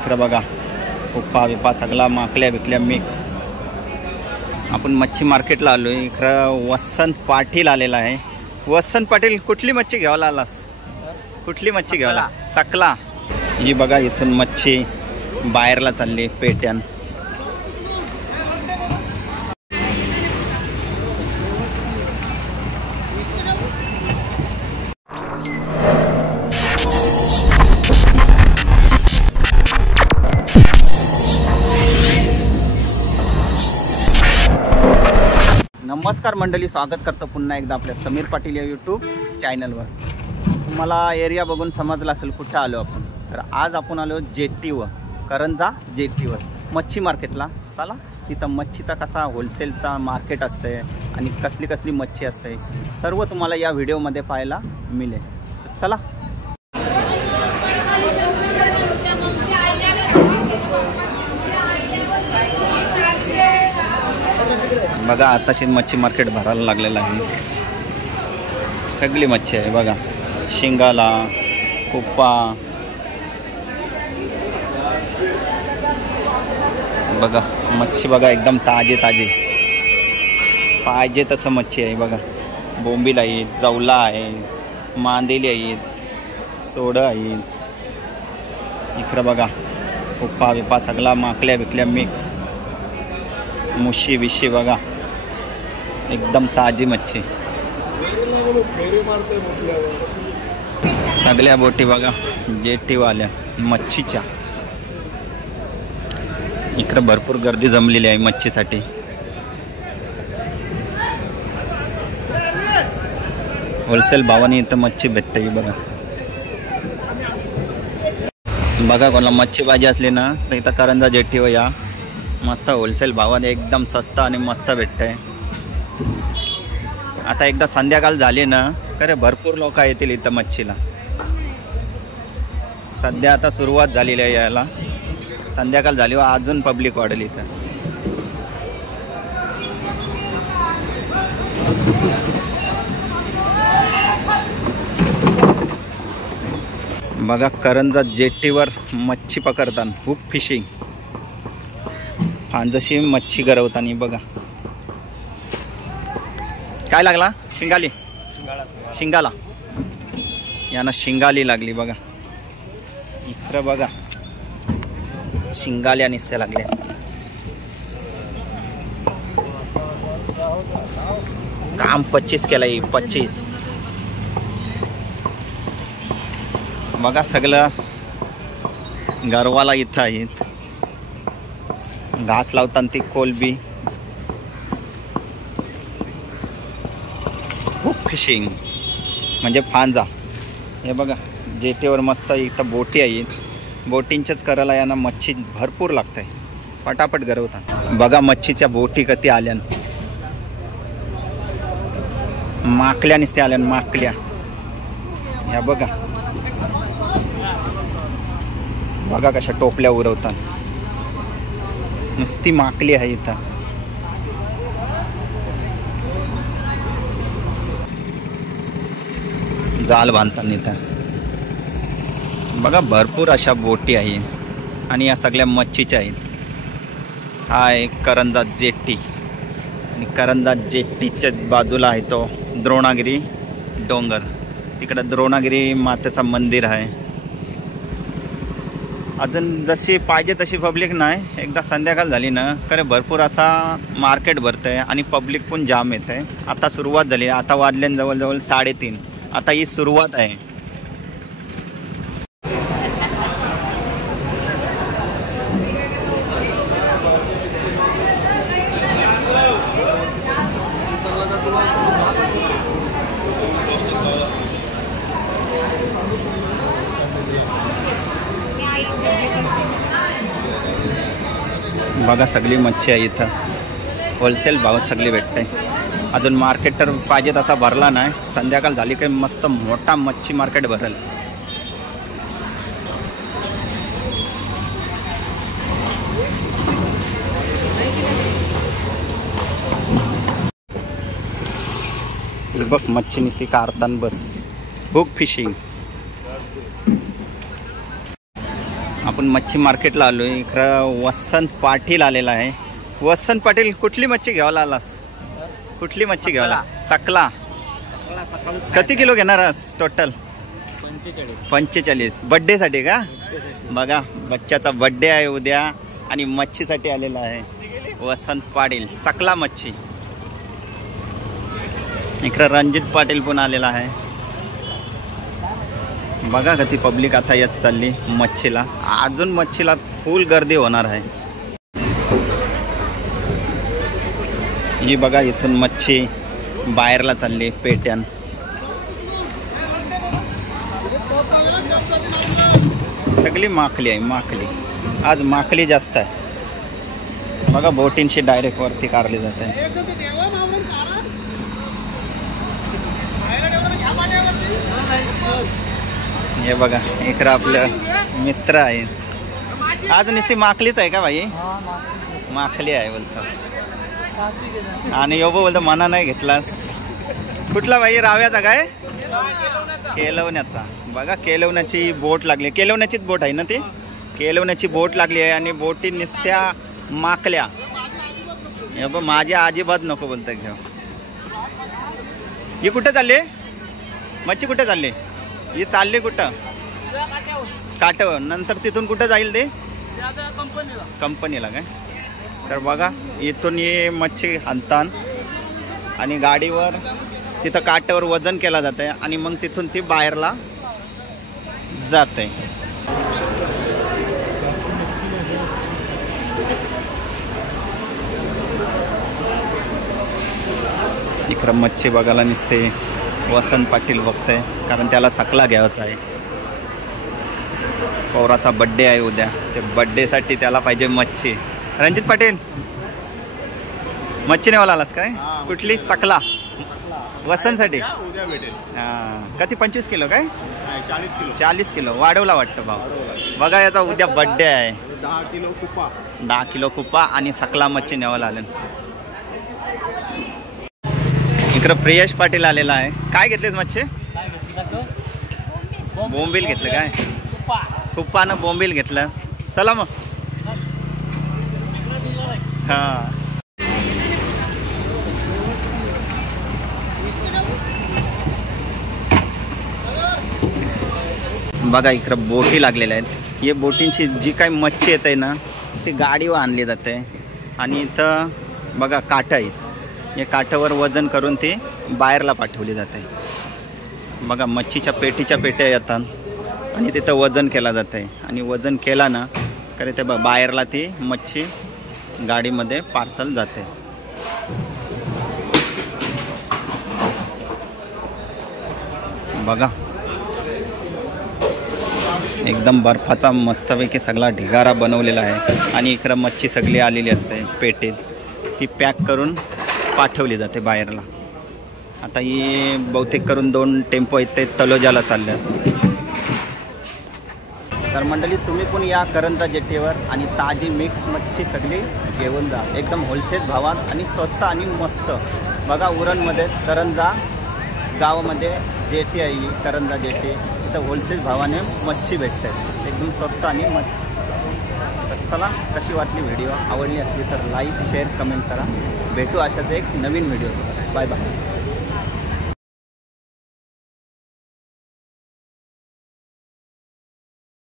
इकडं बघा कुप्पा विप्पा सगळा माकल्या बिकल्या मिक्स. आपण मच्छी मार्केटला आलो आहे. इकडं वसंत पाटील आलेला आहे. वसंत पाटील कुठली मच्छी घ्यायला आलास? कुठली मच्छी घ्यायला? सकला. ही बघा इथून मच्छी बाहेरला चालली पेट्यान. नमस्कार मंडळी, स्वागत करतो पुन्हा एकदा आपल्या समीर पाटील या यूट्यूब चॅनलवर. तुम्हाला एरिया बघून समजलं असेल कुठं आलो आपण. तर आज आपण आलो जेटीवर, करंजा जेटीवर मच्छी मार्केटला. चला तिथं मच्छीचा कसा होलसेलचा मार्केट असते आणि कसली कसली मच्छी असते सर्व तुम्हाला या व्हिडिओमध्ये पाहायला मिळेल. तर चला. बघा आताशी मच्छी मार्केट भरायला लागलेलं आहे. सगळी मच्छी आहे बघा. शिंगाला, कुप्पा, बघा मच्छी बघा एकदम ताजे ताजे पाहिजे तसं मच्छी आहे बघा. बोंबील आहेत, जवला आहे, मांदेली आहेत, सोडं आहेत. इकडं बघा कुप्पा विप्पा सगळा माकल्या बिकल्या मिक्स. मुशी बिशी बघा एकदम ताजी मच्छी. सगळ्या बोटी बघा जेटीवाल्या मच्छीच्या. इकडं भरपूर गर्दी जमलेली आहे मच्छीसाठी. होलसेल भावाने इथं मच्छी भेटते. बघा बघा कोणाला मच्छी भाजी असली ना तर इथं करंजा जेटीवर या. मस्त होलसेल भावाने एकदम स्वस्त आणि मस्त भेटतंय. आता एकदा संध्याकाळ झाली ना खरे भरपूर लोक येतील इथं मच्छीला. सध्या आता सुरुवात झालेली आहे याला. संध्याकाळ झाली व अजून पब्लिक वाढेल इथं. बघा करंजा जेटीवर मच्छी पकडताना हुक फिशिंग फांजशी मच्छी गरवताना. बघा काय लागला? शिंगाली. शिंगाला यांना शिंगाली लागली बघा. इकडं बघा शिंगाल्या निसत्या लागल्या. काम 25 केलंय 25. बघा सगळं गरवाला इथं आहेत. घास लावताना ती कोलबी. हुक फिशिंग म्हणजे फांजा. हे बघा जेटीवर मस्त इथं बोटी आहेत. बोटींच्याच करायला यांना मच्छी भरपूर लागतंय. पटापट गरवतात. बघा मच्छीच्या बोटी कधी आल्यान. माकल्या नुसत्या आल्यान माकल्या. या बघा बघा कशा टोपल्या उरवतात. नुसती माकली आहे इथं. जाल बांधताना इथं बघा भरपूर अशा बोटी आहेत आणि या सगळ्या मच्छीच्या आहेत. हा एक करंजा जेटी आणि करंजा जेटीच्या बाजूला आहे तो द्रोणागिरी डोंगर. तिकडं द्रोणागिरी मातेचं मंदिर आहे. अजून जशी पाहिजे तशी पब्लिक नाही. एकदा संध्याकाळ झाली ना खरे भरपूर असा मार्केट भरतं आहे आणि पब्लिक पण जाम येतं आहे. आता सुरुवात झाली. आता वाजल्यान जवळजवळ 3:30. आता ही सुरुवात आहे. बघा सगळी मच्छी आहे इथं. होलसेल भावात सगळी भेटते. अजून मार्केट तर पाहिजे तसा भरला नाही. संध्याकाळ झाली की मस्त मोठा मच्छी मार्केट भरेल. बघ मच्छी नुसती काढताना बस. Hook fishing. आपण मच्छी मार्केटला आलो आहे. इकडं वसंत पाटील आलेला आहे. वसंत पाटील, कुठली मच्छी घ्यायला आलास? कुठली मच्छी घ्यायला? सकला. किती किलो घेणार आहेस टोटल? 45. बड्डेसाठी का? बघा, बच्च्याचा बड्डे आहे उद्या आणि मच्छीसाठी आलेला आहे वसंत पाटील. सकला मच्छी. इकडं रणजित पाटील पण आलेला आहे. बघा किती पब्लिक आता येत चालली मच्छीला. अजून मच्छीला फुल गर्दी होणार आहे. ही बघा, इथून मच्छी बाहेरला चालली पेट्यान. सगळी माकली आहे, माकली. आज माकली जास्त आहे. बघा, बोटींशी डायरेक्ट वरती कारली जाते. हे बघा, इकडं आपलं मित्र आहे. आज नुसती माकलीच आहे का भाई? माकली आहे बोलतो. आणि योबो बोलतो मना नाही घेतलास. कुठला भाई? राव्याचा काय? केलवण्याचा. बघा, केलवण्याची बोट लागली. केलवण्याचीच बोट आहे ना ती? केलवण्याची बोट लागली आहे आणि बोटी नुसत्या माकल्या. हे बघ, माझ्या अजिबात नको बोलतं घेऊ. ही कुठं चालली मच्छी? कुठं चालली ही? चालली कुठं? काठव. नंतर तिथून कुठं जाईल ते? कंपनीला काय? तर बघा, इथून ये मच्छी आणतात आणि गाडीवर तिथं काठावर वजन केला जातं आहे आणि मग तिथून ती बाहेरला जाते. इकडं मच्छी बघायला नुसते वसंत पाटील बघतंय, कारण त्याला सकला घ्यायचा आहे. पौराचा बड्डे आहे उद्या. ते बड्डेसाठी त्याला पाहिजे मच्छी. रणजित पाटील, मच्छी नेवायला आलास काय? कुठली? सकला. वसंतसाठी? हां. किती? 25 किलो काय? 40 किलो वाढवला वाटतं भाव. बघा, याचा उद्या बड्डे आहे. 10 किलो कुप्पा आणि सकला मच्छी नेवायला आले. इकडं प्रियश पाटील आलेला आहे. काय घेतलीस मच्छी? बोंबील घेतलं काय? कुप्पानं बोंबील घेतलं. चला मग. हां. बघा, इकडं बोटी लागलेल्या आहेत. हे बोटींची जी काही मच्छी येते ना, ती गाडीवर आणली जाते आणि इथं बघा काठं आहेत. या काठावर वजन करून ती बाहेरला पाठवली जाते. बघा, मच्छीच्या पेट्या येतात आणि तिथं वजन केला जाते आणि वजन केला ना तरी ते बाहेरला ती मच्छी गाडीमध्ये पार्सल जाते. बघा, एकदम बर्फाचा मस्तपैकी सगळा ढिगारा बनवलेला आहे आणि इकडं मच्छी सगळी आलेली असते पेटीत. ती पॅक करून पाठवली जाते बाहेरला. आता ही बहुतेक करून 2 टेम्पो आहेत ते तलोजाला चालले. तर मंडळी, तुम्ही पण या करंजा जेटीवर आणि ताजी मिक्स मच्छी सगळी घेऊन जा. एकदम होलसेल भावात आणि स्वस्त आणि मस्त. बघा, उरणमध्ये करंजा गावामध्ये जेटी आहे, करंजा जेटी. इथं होलसेल भावाने मच्छी भेटते एकदम स्वस्त आणि मस्त. चला, कशी वाटली व्हिडिओ? आवडली असली तर लाईक, शेअर, कमेंट करा. भेटू अशाच एक नवीन व्हिडिओसोबत. Bye bye.